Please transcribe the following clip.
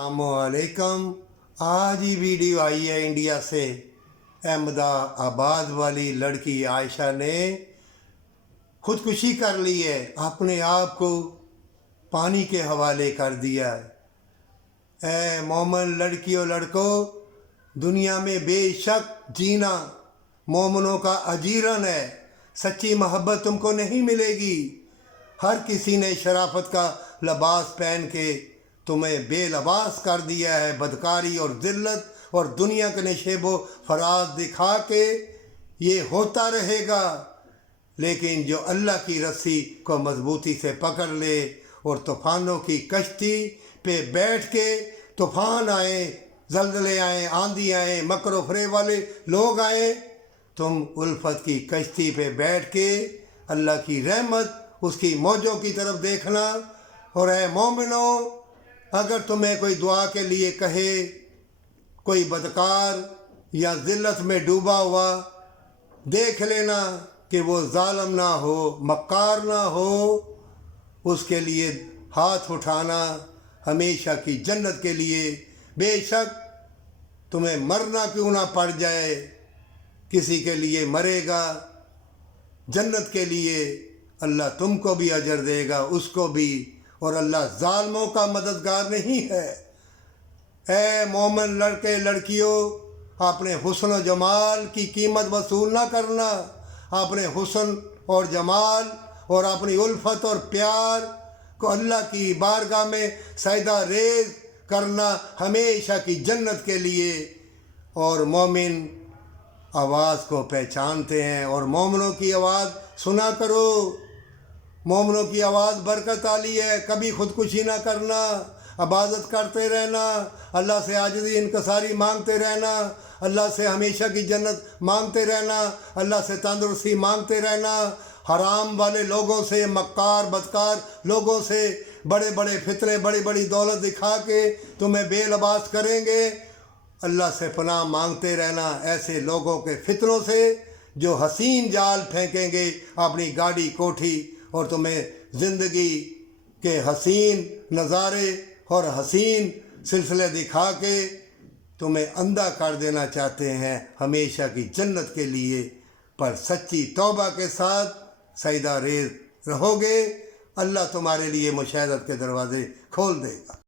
अस्सलामुअलैकुम। आज ही वीडियो आई है इंडिया से। अहमदाबाद वाली लड़की आयशा ने खुदकुशी कर ली है, अपने आप को पानी के हवाले कर दिया है। ए मोमिन लड़कियों लड़कों, दुनिया में बेशक जीना मोमिनों का अजीरन है। सच्ची मोहब्बत तुमको नहीं मिलेगी। हर किसी ने शराफत का लिबास पहन के तुम्हें बेलबास कर दिया है। बदकारी और ज़िल्लत और दुनिया के नशेबो फराज दिखा के ये होता रहेगा। लेकिन जो अल्लाह की रस्सी को मजबूती से पकड़ ले और तूफ़ानों की कश्ती पे बैठ के, तूफ़ान आए, ज़लज़ले आए, आंधी आए, मकर फरेब वाले लोग आए, तुम उल्फत की कश्ती पे बैठ के अल्लाह की रहमत, उसकी मौजों की तरफ देखना। और ऐ मोमिनो, अगर तुम्हें कोई दुआ के लिए कहे, कोई बदकार या ज़िल्लत में डूबा हुआ, देख लेना कि वो ज़ालिम ना हो, मक्कार ना हो। उसके लिए हाथ उठाना हमेशा की जन्नत के लिए। बेशक तुम्हें मरना क्यों ना पड़ जाए, किसी के लिए मरेगा, जन्नत के लिए अल्लाह तुमको भी अजर देगा, उसको भी। और अल्लाह ज़ालिमों का मददगार नहीं है। ऐ मोमिन लड़के लड़कियों, अपने हुस्न और जमाल की कीमत वसूल ना करना। अपने हुस्न और जमाल और अपनी उल्फत और प्यार को अल्लाह की बारगाह में सजदा रेज़ करना हमेशा की जन्नत के लिए। और मोमिन आवाज़ को पहचानते हैं, और मोमिनों की आवाज़ सुना करो। मोमिनों की आवाज़ बरकत वाली है। कभी खुदकुशी ना करना, इबादत करते रहना, अल्लाह से आजिज़ी इनकसारी मांगते रहना, अल्लाह से हमेशा की जन्नत मांगते रहना, अल्लाह से तंदुरुस्ती मांगते रहना। हराम वाले लोगों से, मक्कार बदकार लोगों से बड़े बड़े फितरे, बड़ी बड़ी दौलत दिखा के तुम्हें बेलबास करेंगे। अल्लाह से पनाह मांगते रहना ऐसे लोगों के फितरों से जो हसीन जाल फेंकेंगे अपनी गाड़ी कोठी, और तुम्हें ज़िंदगी के हसीन नज़ारे और हसीन सिलसिले दिखा के तुम्हें अंधा कर देना चाहते हैं हमेशा की जन्नत के लिए। पर सच्ची तौबा के साथ सजदा रेज़ रहोगे, अल्लाह तुम्हारे लिए मुशाहदत के दरवाज़े खोल देगा।